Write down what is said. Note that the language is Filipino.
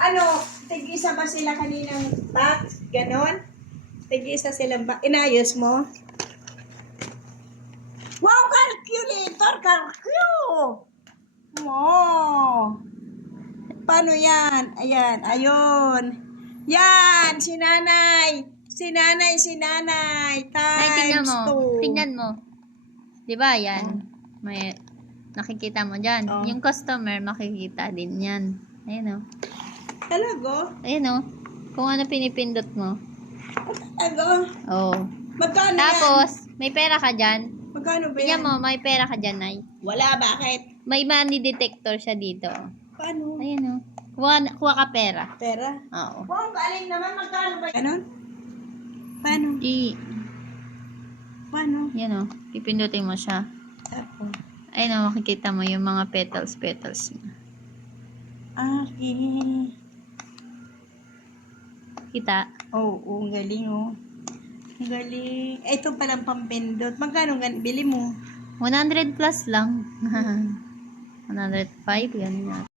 Ano, tig-isa ba sila kaninang box? Ganon? Tig-isa silang box. Inayos mo? Wow, calculator! Wow! Paano yan? Ayan, ayun. Yan, si nanay. Si nanay. Ay, tingnan Times mo. 2. Tingnan mo. Di ba yan? May nakikita mo dyan. Oh. Yung customer, makikita din yan. Ayun o. Talago? Ayun o. Kung ano pinipindot mo. Talago? Oo. Magkano yan? Tapos, may pera ka dyan. Magkano ba yan? Tingnan mo, may pera ka dyan, Nay. Wala, bakit? May money detector siya dito. Paano? Ayun o. Kuha ka pera. Pera? Oo. Wow, galing naman. Magkano ba? Ganon? Paano? Paano? Yan o. Pipindutin mo siya. Tapos. Ayun o, makikita mo yung mga petals niya. Okay. Kita? Oo, ang galing oh. Ang galing. Ito palang pampindot. Magkano bili mo? 100 plus lang. 105, yan.